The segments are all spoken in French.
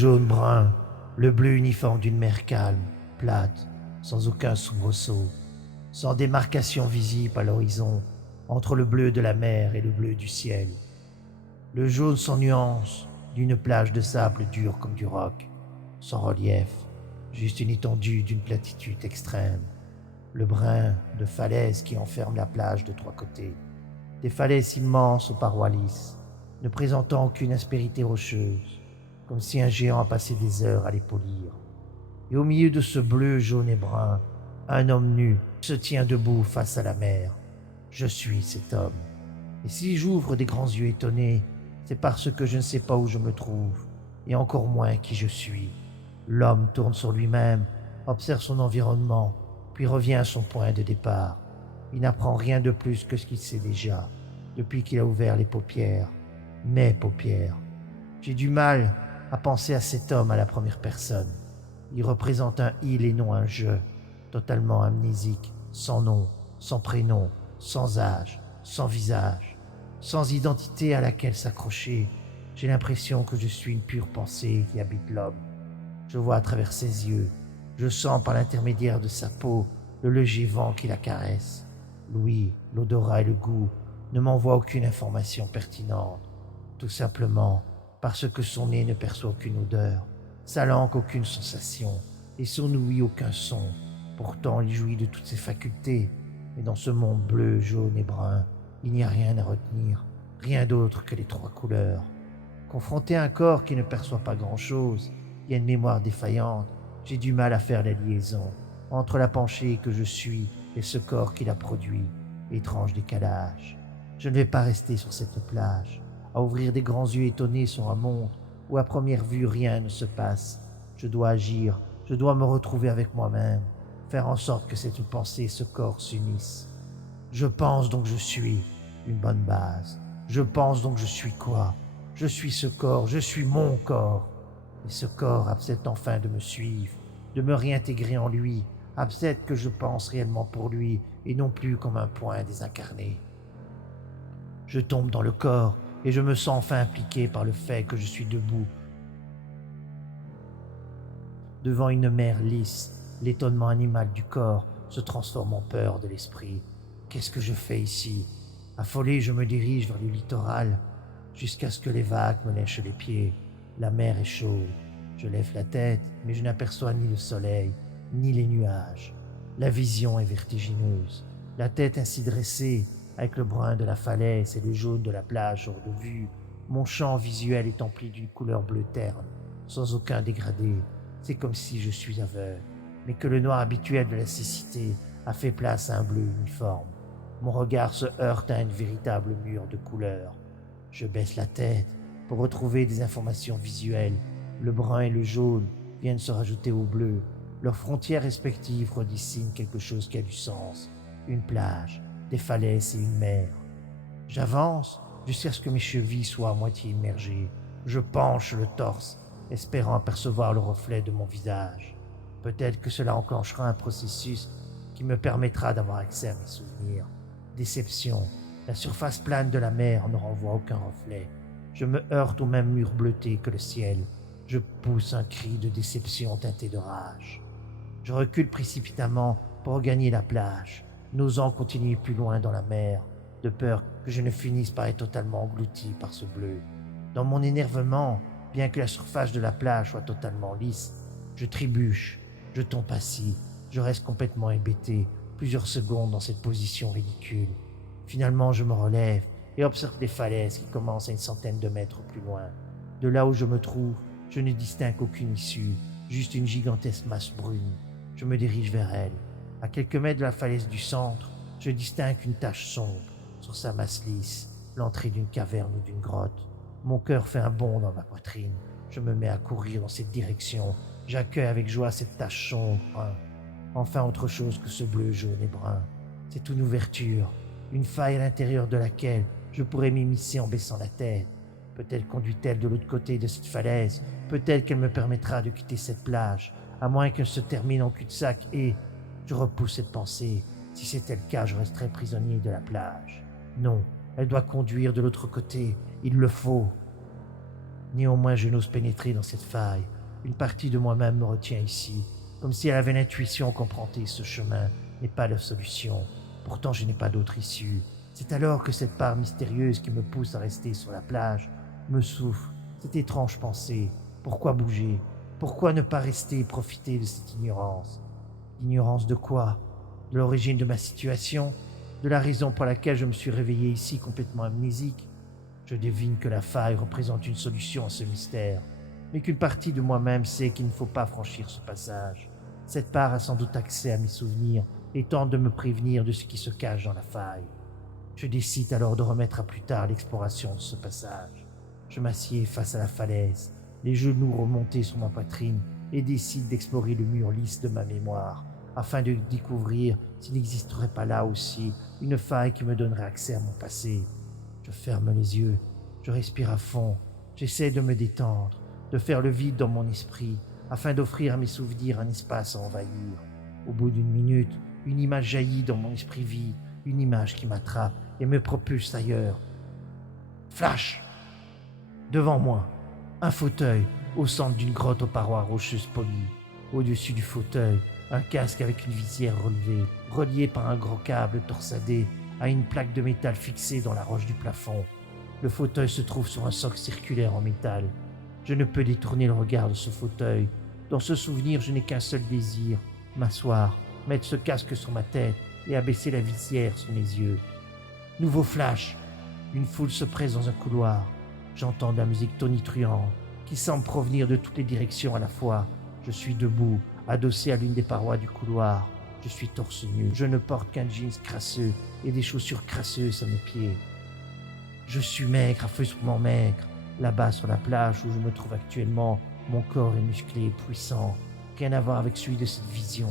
jaune brun, le bleu uniforme d'une mer calme, plate, sans aucun soubresaut, sans démarcation visible à l'horizon, entre le bleu de la mer et le bleu du ciel. Le jaune sans nuance, d'une plage de sable dur comme du roc, sans relief, juste une étendue d'une platitude extrême. Le brun de falaises qui enferme la plage de trois côtés. Des falaises immenses aux parois lisses, ne présentant aucune aspérité rocheuse, comme si un géant a passé des heures à les polir. Et au milieu de ce bleu, jaune et brun, un homme nu se tient debout face à la mer. Je suis cet homme. Et si j'ouvre des grands yeux étonnés, c'est parce que je ne sais pas où je me trouve, et encore moins qui je suis. L'homme tourne sur lui-même, observe son environnement, puis revient à son point de départ. Il n'apprend rien de plus que ce qu'il sait déjà, depuis qu'il a ouvert les paupières. Mes paupières. J'ai du mal à penser à cet homme à la première personne. Il représente un il et non un je, totalement amnésique, sans nom, sans prénom, sans âge, sans visage, sans identité à laquelle s'accrocher. J'ai l'impression que je suis une pure pensée qui habite l'homme. Je vois à travers ses yeux, je sens par l'intermédiaire de sa peau le léger vent qui la caresse. L'ouïe, l'odorat et le goût ne m'envoient aucune information pertinente, tout simplement parce que son nez ne perçoit aucune odeur, sa langue aucune sensation, et son ouïe aucun son. Pourtant, il jouit de toutes ses facultés, et dans ce monde bleu, jaune et brun, il n'y a rien à retenir, rien d'autre que les trois couleurs. Confronté à un corps qui ne perçoit pas grand-chose, qui a une mémoire défaillante, j'ai du mal à faire la liaison entre la pensée que je suis et ce corps qui l'a produit. Étrange décalage. Je ne vais pas rester sur cette plage, à ouvrir des grands yeux étonnés sur un monde où à première vue rien ne se passe. Je dois agir, je dois me retrouver avec moi-même, faire en sorte que cette pensée et ce corps s'unissent. Je pense donc je suis une bonne base. Je pense donc je suis quoi? Je suis ce corps, je suis mon corps. Et ce corps accepte enfin de me suivre, de me réintégrer en lui, accepte que je pense réellement pour lui et non plus comme un point désincarné. Je tombe dans le corps et je me sens enfin impliqué par le fait que je suis debout devant une mer lisse. L'étonnement animal du corps se transforme en peur de l'esprit. Qu'est-ce que je fais ici? Affolé, je me dirige vers le littoral jusqu'à ce que les vagues me lèchent les pieds. La mer est chaude. Je lève la tête, mais je n'aperçois ni le soleil, ni les nuages. La vision est vertigineuse. La tête ainsi dressée, avec le brun de la falaise et le jaune de la plage hors de vue, mon champ visuel est empli d'une couleur bleu terne, sans aucun dégradé. C'est comme si je suis aveugle, mais que le noir habituel de la cécité a fait place à un bleu uniforme. Mon regard se heurte à un véritable mur de couleurs. Je baisse la tête pour retrouver des informations visuelles. Le brun et le jaune viennent se rajouter au bleu. Leurs frontières respectives redessinent quelque chose qui a du sens. Une plage, des falaises et une mer. J'avance jusqu'à ce que mes chevilles soient à moitié immergées. Je penche le torse, espérant apercevoir le reflet de mon visage. Peut-être que cela enclenchera un processus qui me permettra d'avoir accès à mes souvenirs. Déception. La surface plane de la mer ne renvoie aucun reflet. Je me heurte au même mur bleuté que le ciel. Je pousse un cri de déception teinté de rage. Je recule précipitamment pour regagner la plage, n'osant continuer plus loin dans la mer, de peur que je ne finisse par être totalement englouti par ce bleu. Dans mon énervement, bien que la surface de la plage soit totalement lisse, je trébuche, je tombe assis, je reste complètement hébété, plusieurs secondes dans cette position ridicule. Finalement, je me relève et observe des falaises qui commencent à une centaine de mètres plus loin. De là où je me trouve, je ne distingue aucune issue, juste une gigantesque masse brune. Je me dirige vers elle. À quelques mètres de la falaise du centre, je distingue une tache sombre sur sa masse lisse, l'entrée d'une caverne ou d'une grotte. Mon cœur fait un bond dans ma poitrine. Je me mets à courir dans cette direction. J'accueille avec joie cette tache sombre. Enfin autre chose que ce bleu, jaune et brun. C'est une ouverture, une faille à l'intérieur de laquelle je pourrais m'immiscer en baissant la tête. Peut-être conduit-elle de l'autre côté de cette falaise. Peut-être qu'elle me permettra de quitter cette plage, à moins qu'elle se termine en cul-de-sac et... Je repousse cette pensée. Si c'était le cas, je resterais prisonnier de la plage. Non, elle doit conduire de l'autre côté. Il le faut. Néanmoins, je n'ose pénétrer dans cette faille. Une partie de moi-même me retient ici, comme si elle avait l'intuition qu'emprunter ce chemin n'est pas la solution. Pourtant, je n'ai pas d'autre issue. C'est alors que cette part mystérieuse qui me pousse à rester sur la plage me souffle cette étrange pensée. Pourquoi bouger? Pourquoi ne pas rester et profiter de cette ignorance? Ignorance de quoi? De l'origine de ma situation? De la raison pour laquelle je me suis réveillé ici complètement amnésique? Je devine que la faille représente une solution à ce mystère, mais qu'une partie de moi-même sait qu'il ne faut pas franchir ce passage. Cette part a sans doute accès à mes souvenirs et tente de me prévenir de ce qui se cache dans la faille. Je décide alors de remettre à plus tard l'exploration de ce passage. Je m'assieds face à la falaise, les genoux remontés sur ma poitrine, et décide d'explorer le mur lisse de ma mémoire, afin de découvrir s'il n'existerait pas là aussi une faille qui me donnerait accès à mon passé. Je ferme les yeux, je respire à fond, j'essaie de me détendre, de faire le vide dans mon esprit, afin d'offrir à mes souvenirs un espace à envahir. Au bout d'une minute, une image jaillit dans mon esprit vide, une image qui m'attrape et me propulse ailleurs. Flash! Devant moi, un fauteuil au centre d'une grotte aux parois rocheuses polies. Au-dessus du fauteuil, un casque avec une visière relevée, relié par un gros câble torsadé à une plaque de métal fixée dans la roche du plafond. Le fauteuil se trouve sur un socle circulaire en métal. Je ne peux détourner le regard de ce fauteuil. Dans ce souvenir, je n'ai qu'un seul désir, m'asseoir, mettre ce casque sur ma tête et abaisser la visière sur mes yeux. Nouveau flash. Une foule se presse dans un couloir. J'entends de la musique tonitruante qui semble provenir de toutes les directions à la fois. Je suis debout, adossé à l'une des parois du couloir. Je suis torse nu. Je ne porte qu'un jeans crasseux et des chaussures crasseuses à mes pieds. Je suis maigre, affreusement maigre. Là-bas sur la plage où je me trouve actuellement, mon corps est musclé et puissant. Rien à voir avec celui de cette vision.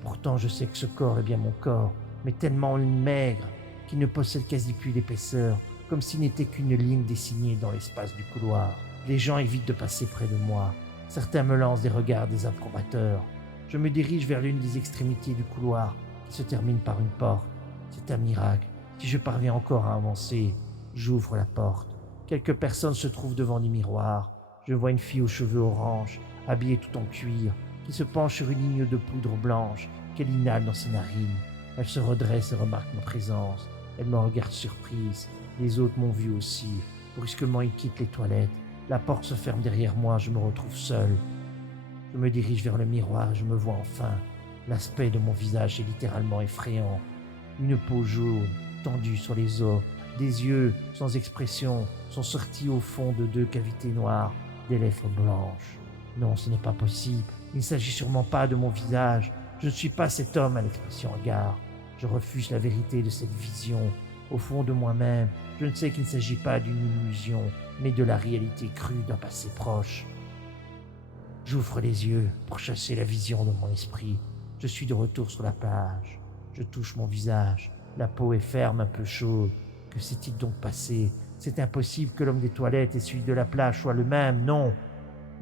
Pourtant, je sais que ce corps est bien mon corps, mais tellement maigre qu'il ne possède quasi plus d'épaisseur, comme s'il n'était qu'une ligne dessinée dans l'espace du couloir. Les gens évitent de passer près de moi. Certains me lancent des regards désapprobateurs. Je me dirige vers l'une des extrémités du couloir, qui se termine par une porte. C'est un miracle. Si je parviens encore à avancer, j'ouvre la porte. Quelques personnes se trouvent devant des miroirs. Je vois une fille aux cheveux orange, habillée tout en cuir, qui se penche sur une ligne de poudre blanche qu'elle inhale dans ses narines. Elle se redresse et remarque ma présence. Elle me regarde surprise. Les autres m'ont vu aussi. Brusquement, ils quittent les toilettes. La porte se ferme derrière moi, je me retrouve seul. Je me dirige vers le miroir, je me vois enfin. L'aspect de mon visage est littéralement effrayant. Une peau jaune, tendue sur les os, des yeux sans expression sont sortis au fond de deux cavités noires, des lèvres blanches. Non, ce n'est pas possible. Il ne s'agit sûrement pas de mon visage. Je ne suis pas cet homme à l'expression hagard. Je refuse la vérité de cette vision. Au fond de moi-même, je ne sais qu'il ne s'agit pas d'une illusion, mais de la réalité crue d'un passé proche. J'ouvre les yeux pour chasser la vision de mon esprit. Je suis de retour sur la plage. Je touche mon visage. La peau est ferme, un peu chaude. Que s'est-il donc passé? C'est impossible que l'homme des toilettes et celui de la plage soient le même, non.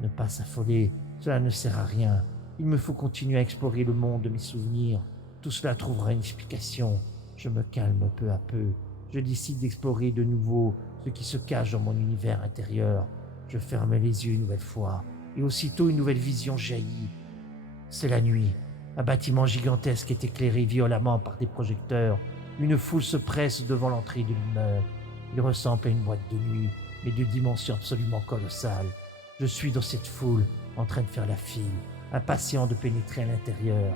Ne pas s'affoler, cela ne sert à rien. Il me faut continuer à explorer le monde de mes souvenirs. Tout cela trouvera une explication. Je me calme peu à peu. Je décide d'explorer de nouveau ce qui se cache dans mon univers intérieur. Je ferme les yeux une nouvelle fois, et aussitôt une nouvelle vision jaillit. C'est la nuit. Un bâtiment gigantesque est éclairé violemment par des projecteurs. Une foule se presse devant l'entrée de l'immeuble. Il ressemble à une boîte de nuit, mais de dimensions absolument colossales. Je suis dans cette foule, en train de faire la file, impatient de pénétrer à l'intérieur.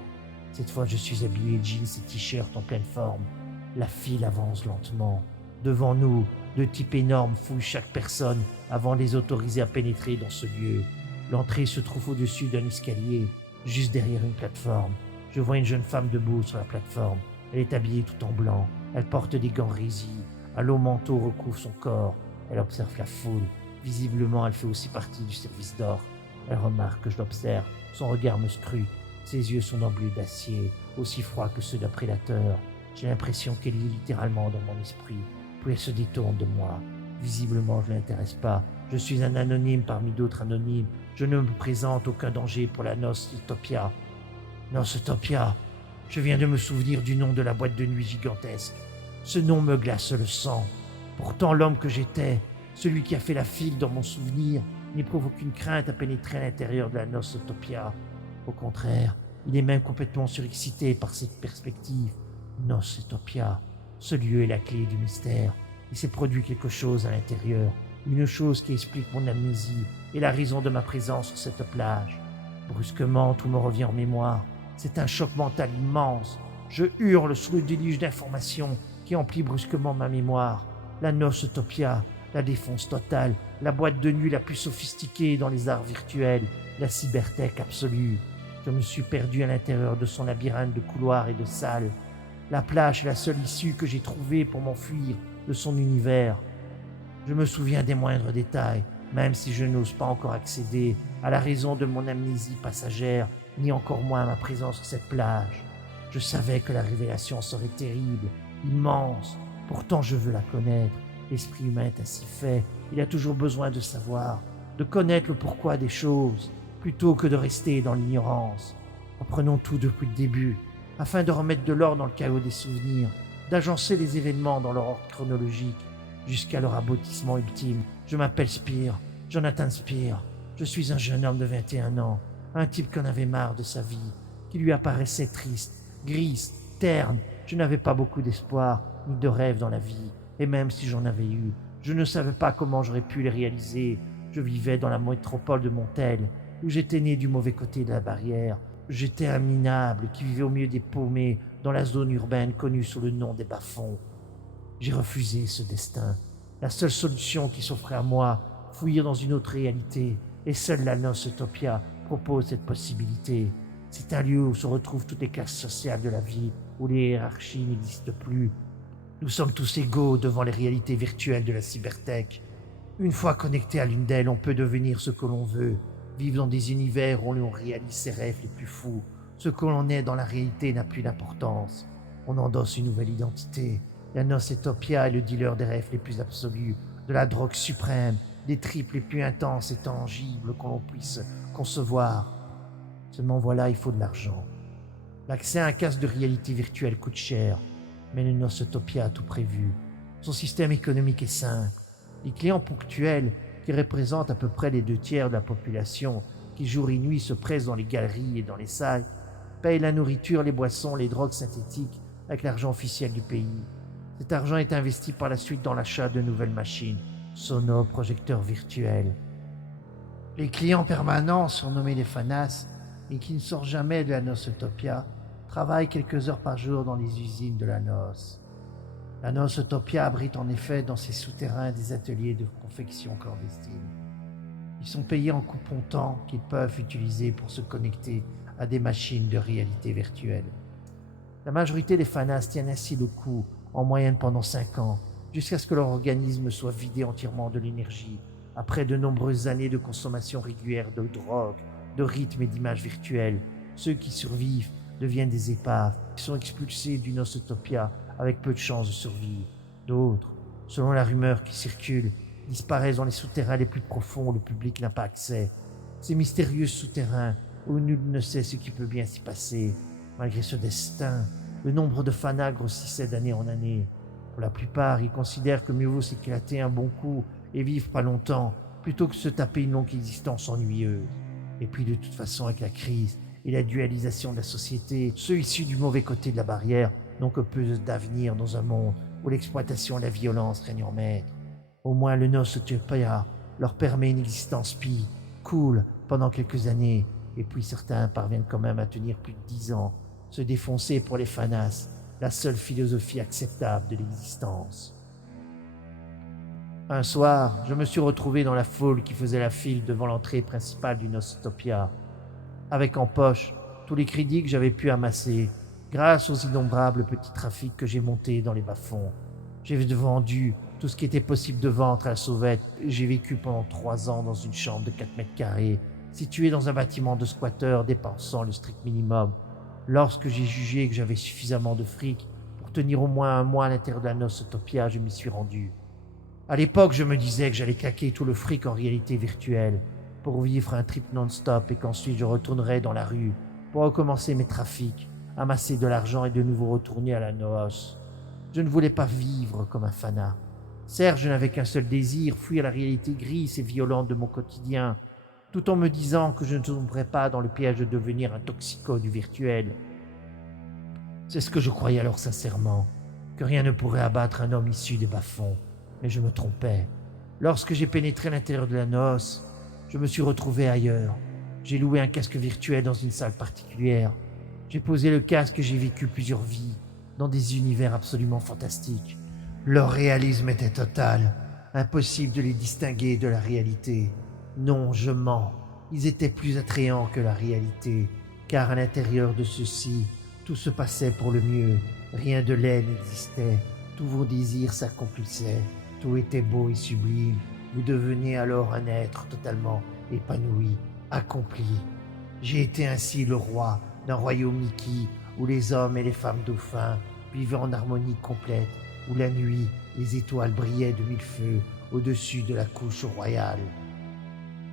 Cette fois, je suis habillé jeans et t-shirt en pleine forme. La file avance lentement. Devant nous, deux types énormes fouillent chaque personne avant de les autoriser à pénétrer dans ce lieu. L'entrée se trouve au-dessus d'un escalier, juste derrière une plateforme. Je vois une jeune femme debout sur la plateforme. Elle est habillée tout en blanc. Elle porte des gants résille. Un long manteau recouvre son corps. Elle observe la foule. Visiblement, elle fait aussi partie du service d'ordre. Elle remarque que je l'observe. Son regard me scrute. Ses yeux sont d'un bleu d'acier, aussi froids que ceux d'un prédateur. J'ai l'impression qu'elle est littéralement dans mon esprit. Puis elle se détourne de moi. Visiblement, je ne l'intéresse pas. Je suis un anonyme parmi d'autres anonymes. Je ne me présente aucun danger pour la Nosotopia. Nosotopia. Je viens de me souvenir du nom de la boîte de nuit gigantesque. Ce nom me glace le sang. Pourtant, l'homme que j'étais, celui qui a fait la file dans mon souvenir, Il n'éprouve aucune crainte à pénétrer à l'intérieur de la Nosotopia. Au contraire, il est même complètement surexcité par cette perspective. Nosotopia, ce lieu est la clé du mystère. Il s'est produit quelque chose à l'intérieur, une chose qui explique mon amnésie et la raison de ma présence sur cette plage. Brusquement, tout me revient en mémoire. C'est un choc mental immense. Je hurle sous le déluge d'informations qui emplit brusquement ma mémoire. La Nosotopia, la défonce totale, la boîte de nuit la plus sophistiquée dans les arts virtuels, la cybertech absolue. Je me suis perdu à l'intérieur de son labyrinthe de couloirs et de salles. La plage est la seule issue que j'ai trouvée pour m'enfuir de son univers. Je me souviens des moindres détails, même si je n'ose pas encore accéder à la raison de mon amnésie passagère, ni encore moins à ma présence sur cette plage. Je savais que la révélation serait terrible, immense, pourtant je veux la connaître. L'esprit humain est ainsi fait, il a toujours besoin de savoir, de connaître le pourquoi des choses, plutôt que de rester dans l'ignorance. Reprenons tout depuis le début, afin de remettre de l'ordre dans le chaos des souvenirs, d'agencer les événements dans leur ordre chronologique, jusqu'à leur aboutissement ultime. Je m'appelle Spire, Jonathan Spire. Je suis un jeune homme de 21 ans, un type qui en avait marre de sa vie, qui lui apparaissait triste, grise, terne. Je n'avais pas beaucoup d'espoir, ni de rêve dans la vie, et même si j'en avais eu, je ne savais pas comment j'aurais pu les réaliser. Je vivais dans la métropole de Montel, où j'étais né du mauvais côté de la barrière. J'étais un minable qui vivait au milieu des paumés dans la zone urbaine connue sous le nom des bas-fonds. J'ai refusé ce destin. La seule solution qui s'offrait à moi, fouiller dans une autre réalité, et seule la Nosotopia propose cette possibilité. C'est un lieu où se retrouvent toutes les classes sociales de la vie, où les hiérarchies n'existent plus. Nous sommes tous égaux devant les réalités virtuelles de la cybertech. Une fois connecté à l'une d'elles, on peut devenir ce que l'on veut, vivre dans des univers où l'on réalise ses rêves les plus fous. Ce que l'on est dans la réalité n'a plus d'importance. On endosse une nouvelle identité. La Nosotopia est le dealer des rêves les plus absolus, de la drogue suprême, des tripes les plus intenses et tangibles qu'on puisse concevoir. Seulement voilà, il faut de l'argent. L'accès à un casque de réalité virtuelle coûte cher, mais le Nosotopia a tout prévu. Son système économique est simple. Les clients ponctuels, qui représentent à peu près les 2/3 de la population, qui jour et nuit se pressent dans les galeries et dans les salles, payent la nourriture, les boissons, les drogues synthétiques avec l'argent officiel du pays. Cet argent est investi par la suite dans l'achat de nouvelles machines, sonoprojecteurs virtuels. Les clients permanents, surnommés les FANAS, et qui ne sortent jamais de la Nosotopia, travaillent quelques heures par jour dans les usines de la noce. La Nosotopia abrite en effet dans ses souterrains des ateliers de confection clandestine. Ils sont payés en coupons temps qu'ils peuvent utiliser pour se connecter à des machines de réalité virtuelle. La majorité des FANAS tiennent ainsi le coup, en moyenne pendant 5 ans, jusqu'à ce que leur organisme soit vidé entièrement de l'énergie, après de nombreuses années de consommation régulière de drogue, de rythmes et d'images virtuelles. Ceux qui survivent deviennent des épaves, qui sont expulsés d'une Nosotopia avec peu de chances de survie. D'autres, selon la rumeur qui circule, disparaissent dans les souterrains les plus profonds où le public n'a pas accès. Ces mystérieux souterrains où nul ne sait ce qui peut bien s'y passer. Malgré ce destin, le nombre de FANAS grossissait d'année en année. Pour la plupart, ils considèrent que mieux vaut s'éclater un bon coup et vivre pas longtemps, plutôt que se taper une longue existence ennuyeuse. Et puis de toute façon, avec la crise et la dualisation de la société, ceux issus du mauvais côté de la barrière n'ont que peu d'avenir dans un monde où l'exploitation et la violence règnent en maître. Au moins le Nosotopia leur permet une existence pie, cool, pendant quelques années, et puis certains parviennent quand même à tenir plus de 10 ans. Se défoncer pour les FANAS, la seule philosophie acceptable de l'existence. Un soir, je me suis retrouvé dans la foule qui faisait la file devant l'entrée principale du Nosotopia, avec en poche tous les crédits que j'avais pu amasser, grâce aux innombrables petits trafics que j'ai montés dans les bas-fonds. J'ai vendu tout ce qui était possible de vendre à la sauvette. J'ai vécu pendant 3 ans dans une chambre de 4 mètres carrés, située dans un bâtiment de squatteurs dépensant le strict minimum. Lorsque j'ai jugé que j'avais suffisamment de fric pour tenir au moins un mois à l'intérieur de la Nosotopia, je m'y suis rendu. À l'époque, je me disais que j'allais claquer tout le fric en réalité virtuelle pour vivre un trip non-stop et qu'ensuite je retournerais dans la rue pour recommencer mes trafics, amasser de l'argent et de nouveau retourner à la noce. Je ne voulais pas vivre comme un fanat. Certes, je n'avais qu'un seul désir, fuir la réalité grise et violente de mon quotidien, tout en me disant que je ne tomberais pas dans le piège de devenir un toxico du virtuel. C'est ce que je croyais alors sincèrement, que rien ne pourrait abattre un homme issu des bas-fonds, mais je me trompais. Lorsque j'ai pénétré à l'intérieur de la noce, je me suis retrouvé ailleurs. J'ai loué un casque virtuel dans une salle particulière. J'ai posé le casque et j'ai vécu plusieurs vies, dans des univers absolument fantastiques. Leur réalisme était total, impossible de les distinguer de la réalité. Non, je mens, ils étaient plus attrayants que la réalité, car à l'intérieur de ceux-ci, tout se passait pour le mieux, rien de laid n'existait, tous vos désirs s'accomplissaient, tout était beau et sublime, vous deveniez alors un être totalement épanoui, accompli. J'ai été ainsi le roi d'un royaume Nikki où les hommes et les femmes dauphins vivaient en harmonie complète, où la nuit, les étoiles brillaient de mille feux au-dessus de la couche royale.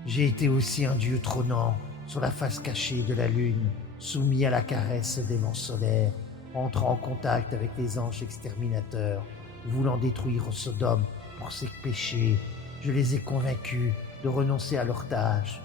J'ai été aussi un dieu trônant sur la face cachée de la lune, soumis à la caresse des vents solaires, entrant en contact avec les anges exterminateurs, voulant détruire Sodome pour ses péchés. Je les ai convaincus de renoncer à leur tâche.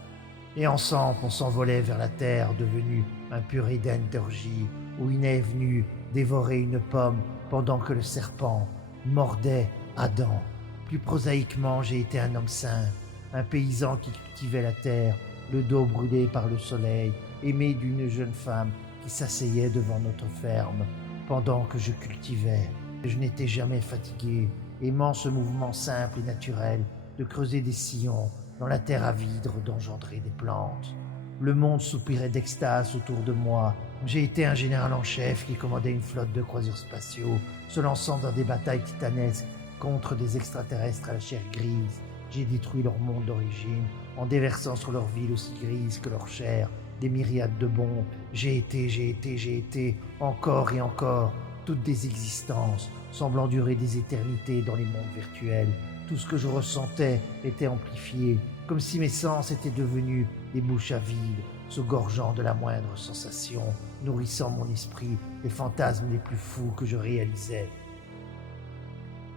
Et ensemble, on s'envolait vers la terre devenue un pur Éden d'orgie, où une est venue dévorer une pomme pendant que le serpent mordait Adam. Plus prosaïquement, j'ai été un homme simple, un paysan qui cultivait la terre, le dos brûlé par le soleil, aimé d'une jeune femme qui s'asseyait devant notre ferme pendant que je cultivais. Je n'étais jamais fatigué, aimant ce mouvement simple et naturel de creuser des sillons dans la terre avide d'engendrer des plantes. Le monde soupirait d'extase autour de moi. J'ai été un général en chef qui commandait une flotte de croiseurs spatiaux, se lançant dans des batailles titanesques contre des extraterrestres à la chair grise. J'ai détruit leur monde d'origine en déversant sur leur ville aussi grise que leur chair des myriades de bombes. J'ai été, encore et encore, toutes des existences, semblant durer des éternités dans les mondes virtuels. Tout ce que je ressentais était amplifié, comme si mes sens étaient devenus des bouches à vide, se gorgeant de la moindre sensation, nourrissant mon esprit les fantasmes les plus fous que je réalisais.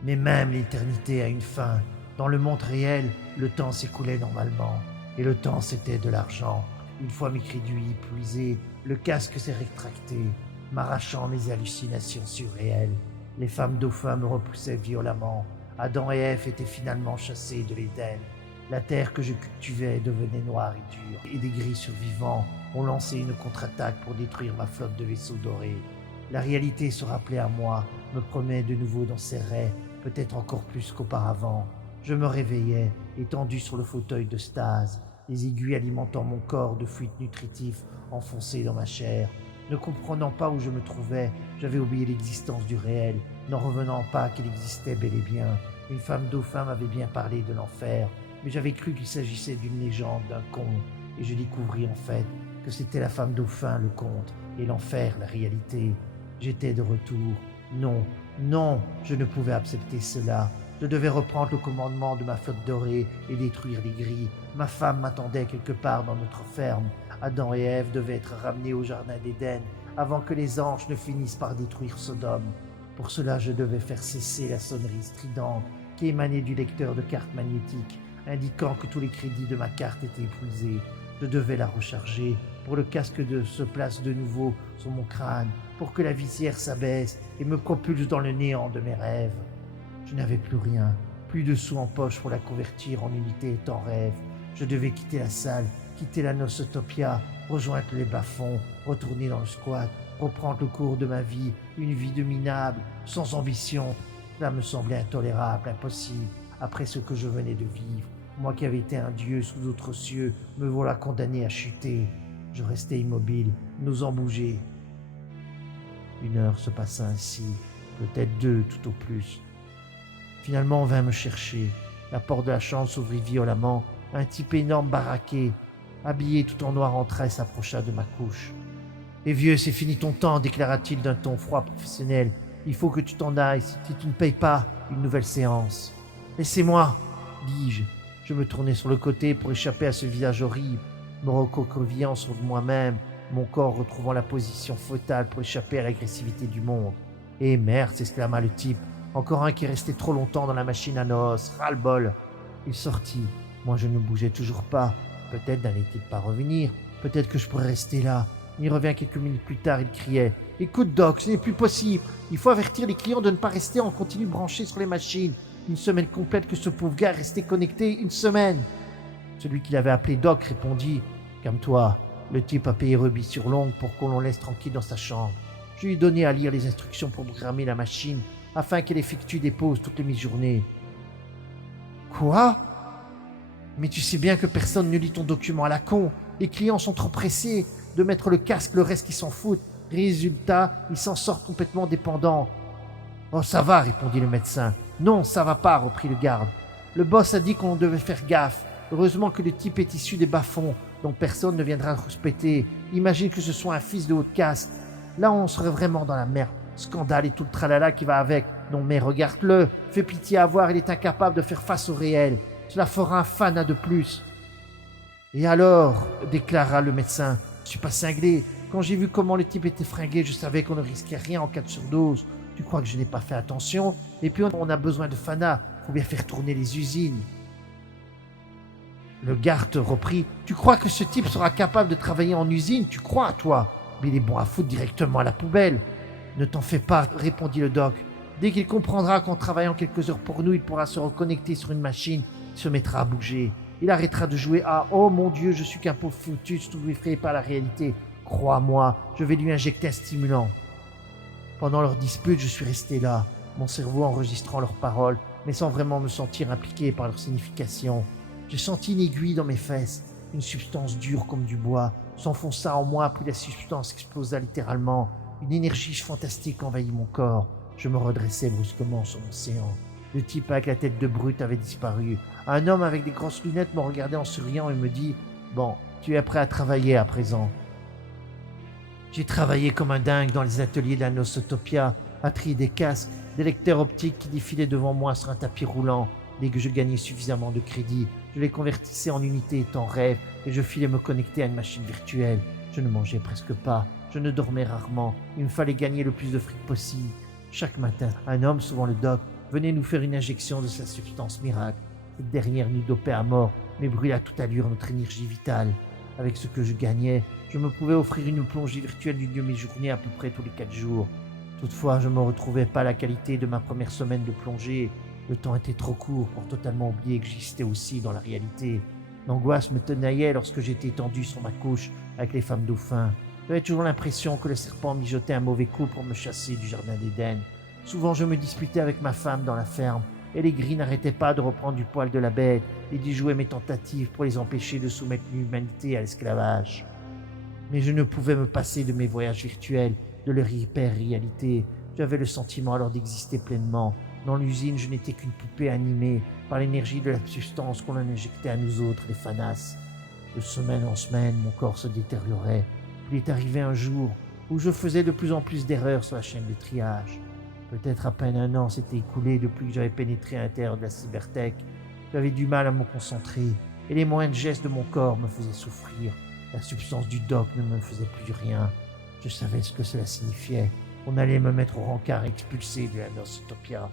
Mais même l'éternité a une fin. Dans le monde réel, le temps s'écoulait normalement, et le temps c'était de l'argent. Une fois mes crédits épuisés, le casque s'est rétracté, m'arrachant mes hallucinations surréelles. Les femmes dauphins me repoussaient violemment. Adam et Ève étaient finalement chassés de l'Éden. La terre que je cultivais devenait noire et dure, et des gris survivants ont lancé une contre-attaque pour détruire ma flotte de vaisseaux dorés. La réalité se rappelait à moi, me promet de nouveau dans ses raies, peut-être encore plus qu'auparavant. Je me réveillais, étendu sur le fauteuil de stase, les aiguilles alimentant mon corps de fluides nutritifs enfoncés dans ma chair. Ne comprenant pas où je me trouvais, j'avais oublié l'existence du réel, n'en revenant pas qu'il existait bel et bien. Une femme dauphin m'avait bien parlé de l'enfer, mais j'avais cru qu'il s'agissait d'une légende, d'un conte, et je découvris en fait que c'était la femme dauphin le conte, et l'enfer la réalité. J'étais de retour. Non, non, je ne pouvais accepter cela. Je devais reprendre le commandement de ma flotte dorée et détruire les gris. Ma femme m'attendait quelque part dans notre ferme. Adam et Ève devaient être ramenés au jardin d'Éden avant que les anges ne finissent par détruire Sodome. Pour cela, je devais faire cesser la sonnerie stridente qui émanait du lecteur de carte magnétique, indiquant que tous les crédits de ma carte étaient épuisés. Je devais la recharger pour que le casque se place de nouveau sur mon crâne, pour que la visière s'abaisse et me propulse dans le néant de mes rêves. Je n'avais plus rien, plus de sous en poche pour la convertir en unité temps rêve. Je devais quitter la salle, quitter la Nocetopia, rejoindre les bas-fonds, retourner dans le squat, reprendre le cours de ma vie, une vie de minable, sans ambition. Cela me semblait intolérable, impossible, après ce que je venais de vivre. Moi qui avais été un dieu sous d'autres cieux, me voilà condamné à chuter. Je restais immobile, n'osant bouger. 1 heure se passa ainsi, peut-être 2 tout au plus. Finalement, on vint me chercher. La porte de la chambre s'ouvrit violemment. Un type énorme baraqué, habillé tout en noir entra et s'approcha de ma couche. « Eh vieux, c'est fini ton temps, déclara-t-il d'un ton froid professionnel. Il faut que tu t'en ailles si tu ne payes pas une nouvelle séance. »« Laissez-moi, dis-je. Je me tournai sur le côté pour échapper à ce visage horrible, me recroquevillant sur moi-même, mon corps retrouvant la position fœtale pour échapper à l'agressivité du monde. « Eh merde !» s'exclama le type. Encore un qui est resté trop longtemps dans la machine à noces, ras-le-bol. Il sortit. Moi, je ne bougeais toujours pas. Peut-être n'allait-il pas revenir. Peut-être que je pourrais rester là. Il revient quelques minutes plus tard, il criait « Écoute, Doc, ce n'est plus possible. Il faut avertir les clients de ne pas rester en continu branchés sur les machines. Une semaine complète que ce pauvre gars est resté connecté, une semaine. » Celui qui l'avait appelé Doc répondit « Calme-toi, le type a payé rubis sur l'ongle pour qu'on l'on laisse tranquille dans sa chambre. Je lui ai donné à lire les instructions pour programmer la machine afin qu'elle effectue des pauses toutes les mi-journées. » Quoi? Mais tu sais bien que personne ne lit ton document à la con. Les clients sont trop pressés de mettre le casque, le reste ils s'en foutent. Résultat, ils s'en sortent complètement dépendants. Oh, ça va, répondit le médecin. Non, ça va pas, reprit le garde. Le boss a dit qu'on devait faire gaffe. Heureusement que le type est issu des bas-fonds, donc personne ne viendra le respecter. Imagine que ce soit un fils de haute caste. Là, on serait vraiment dans la merde. Scandale et tout le tralala qui va avec. Non mais regarde-le, fais pitié à voir, il est incapable de faire face au réel. Cela fera un Fana de plus. Et alors, déclara le médecin, je suis pas cinglé. Quand j'ai vu comment le type était fringué, je savais qu'on ne risquait rien en cas de surdose. Tu crois que je n'ai pas fait attention? Et puis on a besoin de Fana, faut bien faire tourner les usines. Le garde reprit, tu crois que ce type sera capable de travailler en usine? Tu crois, toi? Mais il est bon à foutre directement à la poubelle. Ne t'en fais pas, répondit le doc. Dès qu'il comprendra qu'en travaillant quelques heures pour nous, il pourra se reconnecter sur une machine, il se mettra à bouger. Il arrêtera de jouer à « Oh mon Dieu, je suis qu'un pauvre foutu, stupéfait par la réalité. Crois-moi, je vais lui injecter un stimulant. » Pendant leur dispute, je suis resté là, mon cerveau enregistrant leurs paroles, mais sans vraiment me sentir impliqué par leur signification. J'ai senti une aiguille dans mes fesses, une substance dure comme du bois, s'enfonça en moi, puis la substance explosa littéralement. Une énergie fantastique envahit mon corps. Je me redressai brusquement sur mon séant. Le type avec la tête de brute avait disparu. Un homme avec des grosses lunettes me regardait en souriant et me dit « Bon, tu es prêt à travailler à présent. » J'ai travaillé comme un dingue dans les ateliers de la Nosotopia, à trier des casques, des lecteurs optiques qui défilaient devant moi sur un tapis roulant. Dès que je gagnais suffisamment de crédit, je les convertissais en unités temps rêve et je filais me connecter à une machine virtuelle. Je ne mangeais presque pas, je ne dormais rarement, il me fallait gagner le plus de fric possible. Chaque matin, un homme, souvent le doc, venait nous faire une injection de sa substance miracle. Cette dernière nous dopait à mort, mais brûlait à toute allure notre énergie vitale. Avec ce que je gagnais, je me pouvais offrir une plongée virtuelle d'une demi-journée à peu près tous les 4 jours. Toutefois, je ne me retrouvais pas à la qualité de ma première semaine de plongée. Le temps était trop court pour totalement oublier que j'existais aussi dans la réalité. L'angoisse me tenaillait lorsque j'étais étendu sur ma couche avec les femmes dauphins. J'avais toujours l'impression que le serpent mijotait un mauvais coup pour me chasser du jardin d'Éden. Souvent, je me disputais avec ma femme dans la ferme, et les gris n'arrêtaient pas de reprendre du poil de la bête et d'y jouer mes tentatives pour les empêcher de soumettre l'humanité à l'esclavage. Mais je ne pouvais me passer de mes voyages virtuels, de leur hyper-réalité. J'avais le sentiment alors d'exister pleinement. Dans l'usine, je n'étais qu'une poupée animée par l'énergie de la substance qu'on en injectait à nous autres, les fanas. De semaine en semaine, mon corps se détériorait. Il est arrivé un jour où je faisais de plus en plus d'erreurs sur la chaîne de triage. Peut-être à peine un an s'était écoulé depuis que j'avais pénétré à l'intérieur de la cybertech. J'avais du mal à me concentrer et les moindres gestes de mon corps me faisaient souffrir. La substance du doc ne me faisait plus rien. Je savais ce que cela signifiait. On allait me mettre au rencard expulsé de la Nosotopia.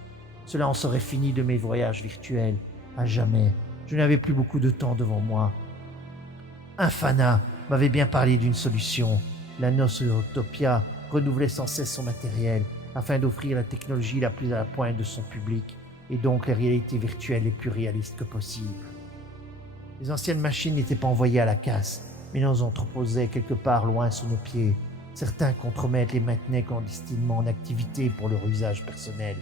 Cela en serait fini de mes voyages virtuels. À jamais. Je n'avais plus beaucoup de temps devant moi. Un Fana m'avait bien parlé d'une solution. La Nosotopia renouvelait sans cesse son matériel afin d'offrir la technologie la plus à la pointe de son public et donc les réalités virtuelles les plus réalistes que possible. Les anciennes machines n'étaient pas envoyées à la casse, mais nous entreposaient quelque part loin sous nos pieds. Certains contremaîtres les maintenaient clandestinement en activité pour leur usage personnel,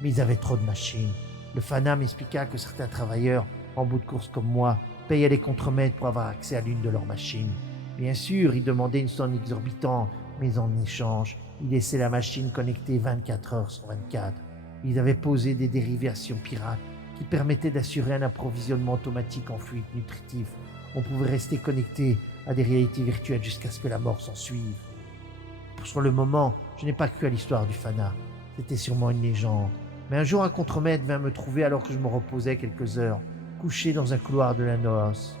mais ils avaient trop de machines. Le Fana m'expliqua que certains travailleurs, en bout de course comme moi, payaient les contremaîtres pour avoir accès à l'une de leurs machines. Bien sûr, ils demandaient une somme exorbitante, mais en échange, ils laissaient la machine connectée 24 heures sur 24. Ils avaient posé des dérivations pirates qui permettaient d'assurer un approvisionnement automatique en fluides nutritifs. On pouvait rester connecté à des réalités virtuelles jusqu'à ce que la mort s'en suive. Sur le moment, je n'ai pas cru à l'histoire du Fana. C'était sûrement une légende. Mais un jour, un contremaître vint me trouver alors que je me reposais quelques heures, couché dans un couloir de la Noos.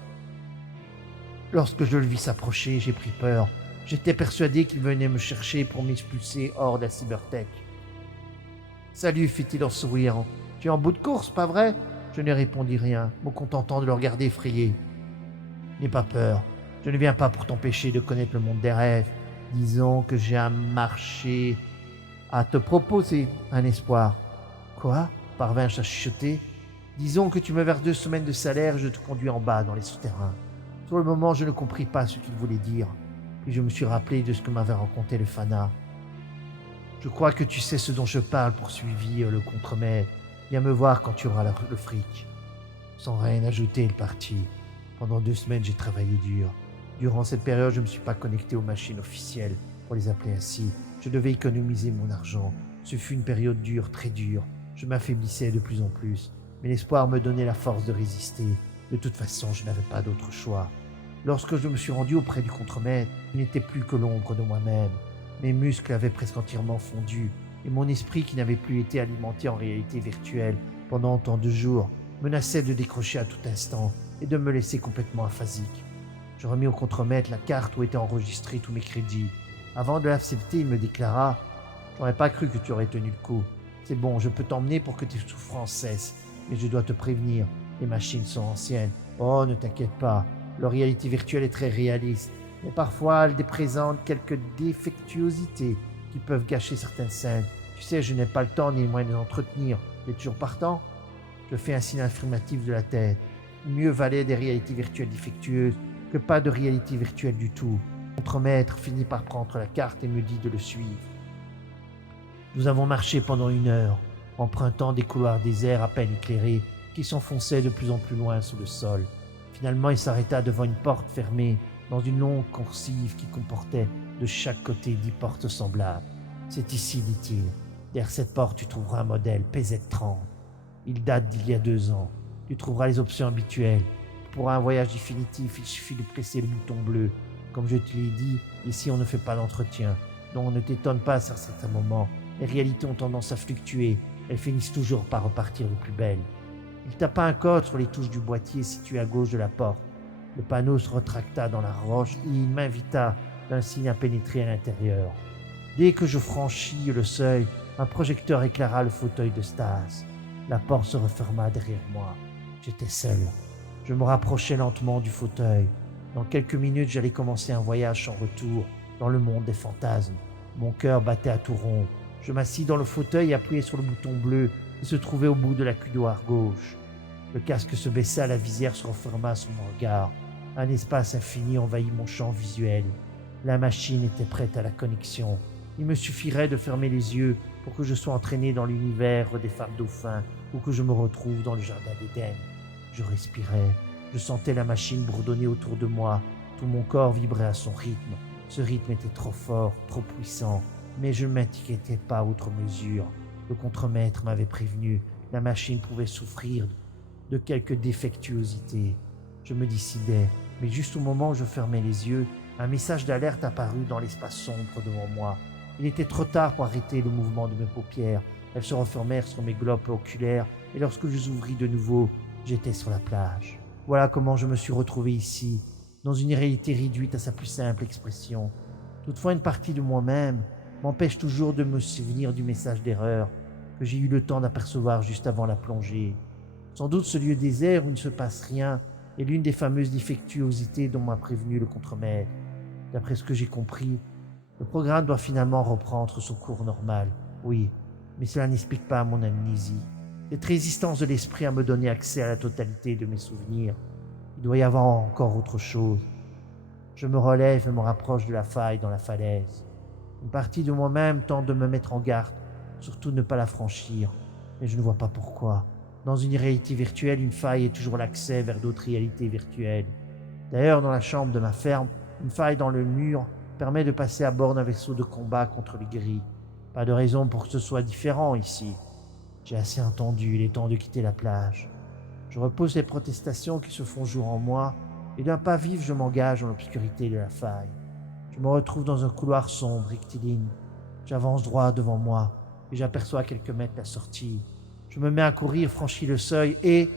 Lorsque je le vis s'approcher, j'ai pris peur. J'étais persuadé qu'il venait me chercher pour m'expulser hors de la cybertech. Salut, fit-il en souriant. Tu es en bout de course, pas vrai? Je ne répondis rien, me contentant de le regarder effrayé. N'aie pas peur. Je ne viens pas pour t'empêcher de connaître le monde des rêves. Disons que j'ai un marché à te proposer, un espoir. Quoi? Parvins-je à chuchoter. Disons que tu me verses 2 semaines de salaire et je te conduis en bas dans les souterrains. Sur le moment, je ne compris pas ce qu'il voulait dire. Puis je me suis rappelé de ce que m'avait raconté le Fana. Je crois que tu sais ce dont je parle, poursuivit le contremaître. Viens me voir quand tu auras le fric. Sans rien ajouter, il partit. Pendant 2 semaines, j'ai travaillé dur. Durant cette période, je ne me suis pas connecté aux machines officielles, pour les appeler ainsi. Je devais économiser mon argent. Ce fut une période dure, très dure. Je m'affaiblissais de plus en plus, mais l'espoir me donnait la force de résister. De toute façon, je n'avais pas d'autre choix. Lorsque je me suis rendu auprès du contremaître, je n'étais plus que l'ombre de moi-même. Mes muscles avaient presque entièrement fondu, et mon esprit, qui n'avait plus été alimenté en réalité virtuelle pendant tant de jours, menaçait de décrocher à tout instant et de me laisser complètement aphasique. Je remis au contremaître la carte où étaient enregistrés tous mes crédits. Avant de l'accepter, il me déclara « J'aurais pas cru que tu aurais tenu le coup. C'est bon, je peux t'emmener pour que tes souffrances cessent, mais je dois te prévenir, les machines sont anciennes. Oh, ne t'inquiète pas, leur réalité virtuelle est très réaliste, mais parfois elle présente quelques défectuosités qui peuvent gâcher certaines scènes. Tu sais, je n'ai pas le temps ni le moyen de les entretenir. Tu es toujours partant ?» Je fais un signe affirmatif de la tête. Mieux valait des réalités virtuelles défectueuses que pas de réalité virtuelle du tout. Le contremaître finit par prendre la carte et me dit de le suivre. Nous avons marché pendant 1 heure, empruntant des couloirs déserts à peine éclairés qui s'enfonçaient de plus en plus loin sous le sol. Finalement, il s'arrêta devant une porte fermée dans une longue coursive qui comportait de chaque côté 10 portes semblables. « C'est ici, dit-il. Derrière cette porte, tu trouveras un modèle PZ-30. Il date d'il y a 2 ans. Tu trouveras les options habituelles. Pour un voyage définitif, il suffit de presser le bouton bleu. Comme je te l'ai dit, ici on ne fait pas d'entretien. Donc ne t'étonne pas à certains moments. Les réalités ont tendance à fluctuer. Elles finissent toujours par repartir de plus belle. » Il tapa un code sur les touches du boîtier situé à gauche de la porte. Le panneau se retracta dans la roche et il m'invita d'un signe à pénétrer à l'intérieur. Dès que je franchis le seuil, un projecteur éclaira le fauteuil de Stas. La porte se referma derrière moi. J'étais seul. Je me rapprochais lentement du fauteuil. Dans quelques minutes, j'allais commencer un voyage sans retour dans le monde des fantasmes. Mon cœur battait à tout rompre. Je m'assis dans le fauteuil et appuyai sur le bouton bleu qui se trouvait au bout de la coudoir gauche. Le casque se baissa, la visière se referma sur mon regard. Un espace infini envahit mon champ visuel. La machine était prête à la connexion. Il me suffirait de fermer les yeux pour que je sois entraîné dans l'univers des femmes dauphins ou que je me retrouve dans le jardin d'Éden. Je respirais. Je sentais la machine bourdonner autour de moi. Tout mon corps vibrait à son rythme. Ce rythme était trop fort, trop puissant. Mais je ne m'inquiétais pas outre mesure. Le contremaître m'avait prévenu. La machine pouvait souffrir de quelques défectuosités. Je me décidais, mais juste au moment où je fermais les yeux, un message d'alerte apparut dans l'espace sombre devant moi. Il était trop tard pour arrêter le mouvement de mes paupières. Elles se refermèrent sur mes globes oculaires et lorsque je les ouvris de nouveau, j'étais sur la plage. Voilà comment je me suis retrouvé ici, dans une réalité réduite à sa plus simple expression. Toutefois, une partie de moi-même m'empêche toujours de me souvenir du message d'erreur que j'ai eu le temps d'apercevoir juste avant la plongée. Sans doute ce lieu désert où il ne se passe rien est l'une des fameuses défectuosités dont m'a prévenu le contremaître. D'après ce que j'ai compris, le programme doit finalement reprendre son cours normal. Oui, mais cela n'explique pas mon amnésie. Cette résistance de l'esprit à me donner accès à la totalité de mes souvenirs. Il doit y avoir encore autre chose. Je me relève et me rapproche de la faille dans la falaise. Une partie de moi-même tente de me mettre en garde, surtout ne pas la franchir, mais je ne vois pas pourquoi. Dans une réalité virtuelle, une faille est toujours l'accès vers d'autres réalités virtuelles. D'ailleurs, dans la chambre de ma ferme, une faille dans le mur permet de passer à bord d'un vaisseau de combat contre les grilles. Pas de raison pour que ce soit différent ici. J'ai assez entendu, il est temps de quitter la plage. Je repose les protestations qui se font jour en moi, et d'un pas vif, je m'engage dans l'obscurité de la faille. Je me retrouve dans un couloir sombre, rectiligne. J'avance droit devant moi, et j'aperçois à quelques mètres la sortie. Je me mets à courir, franchis le seuil, et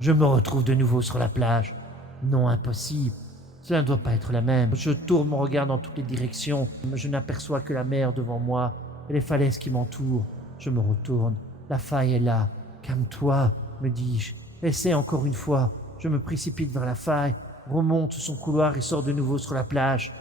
je me retrouve de nouveau sur la plage. Non, impossible. Cela ne doit pas être la même. Je tourne mon regard dans toutes les directions. Je n'aperçois que la mer devant moi et les falaises qui m'entourent. Je me retourne. La faille est là. Calme-toi, me dis-je. Essaie encore une fois. Je me précipite vers la faille, remonte son couloir et sors de nouveau sur la plage.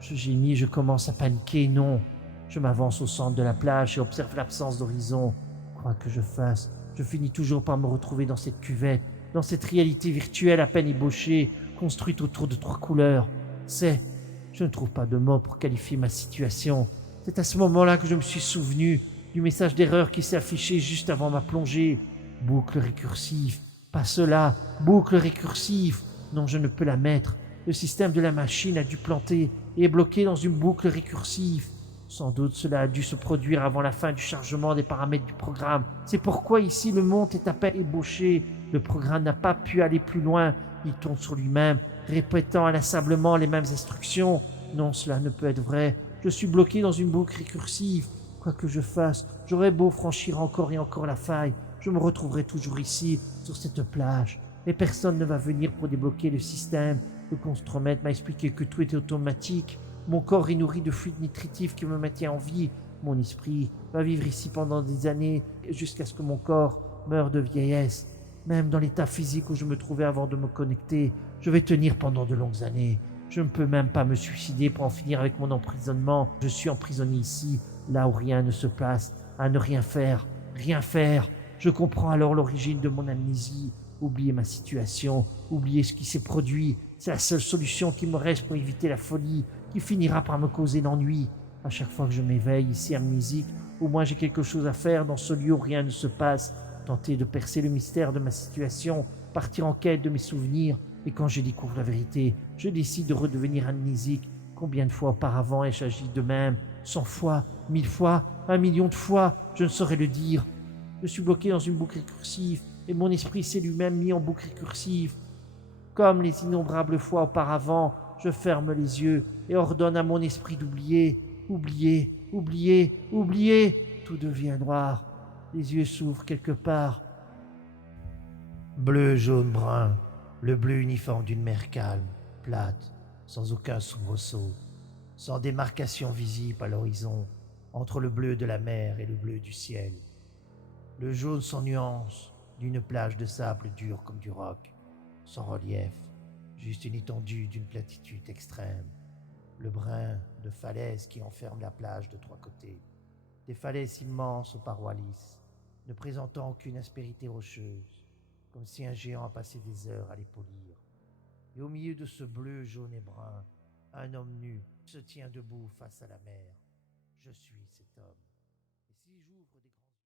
Je gémis, je commence à paniquer. Non. Je m'avance au centre de la plage et observe l'absence d'horizon. Quoi que je fasse, je finis toujours par me retrouver dans cette cuvette, dans cette réalité virtuelle à peine ébauchée, construite autour de 3 couleurs. Je ne trouve pas de mots pour qualifier ma situation. C'est à ce moment-là que je me suis souvenu du message d'erreur qui s'est affiché juste avant ma plongée. Boucle récursive. Pas cela. Boucle récursive. Non, je ne peux la mettre. Le système de la machine a dû planter et est bloqué dans une boucle récursive. Sans doute cela a dû se produire avant la fin du chargement des paramètres du programme. C'est pourquoi ici le monde est à peine ébauché. Le programme n'a pas pu aller plus loin. Il tourne sur lui-même, répétant inlassablement les mêmes instructions. Non, cela ne peut être vrai. Je suis bloqué dans une boucle récursive. Quoi que je fasse, j'aurais beau franchir encore et encore la faille, je me retrouverai toujours ici, sur cette plage. Et personne ne va venir pour débloquer le système. Le contremaître m'a expliqué que tout était automatique. Mon corps est nourri de fluide nutritif qui me maintient en vie. Mon esprit va vivre ici pendant des années, jusqu'à ce que mon corps meure de vieillesse. Même dans l'état physique où je me trouvais avant de me connecter, je vais tenir pendant de longues années. Je ne peux même pas me suicider pour en finir avec mon emprisonnement. Je suis emprisonné ici, là où rien ne se passe, à ne rien faire, rien faire. Je comprends alors l'origine de mon amnésie. Oublier ma situation, oublier ce qui s'est produit, c'est la seule solution qui me reste pour éviter la folie qui finira par me causer l'ennui. À chaque fois que je m'éveille ici amnésique, au moins j'ai quelque chose à faire dans ce lieu où rien ne se passe. Tenter de percer le mystère de ma situation, partir en quête de mes souvenirs, et quand je découvre la vérité, je décide de redevenir amnésique. Combien de fois auparavant ai-je agi de même? 100 fois, 1000 fois, 1 million de fois, je ne saurais le dire. Je suis bloqué dans une boucle récursive, et mon esprit s'est lui-même mis en boucle récursive. Comme les innombrables fois auparavant, je ferme les yeux et ordonne à mon esprit d'oublier, oublier, oublier, oublier. Tout devient noir. Les yeux s'ouvrent quelque part. Bleu, jaune, brun, le bleu uniforme d'une mer calme, plate, sans aucun soubresaut, sans démarcation visible à l'horizon, entre le bleu de la mer et le bleu du ciel. Le jaune sans nuance, d'une plage de sable dur comme du roc, sans relief, juste une étendue d'une platitude extrême. Le brun de falaises qui enferme la plage de 3 côtés. Des falaises immenses aux parois lisses, ne présentant aucune aspérité rocheuse, comme si un géant a passé des heures à les polir. Et au milieu de ce bleu, jaune et brun, un homme nu se tient debout face à la mer. Je suis cet homme. Et si j'ouvre des grands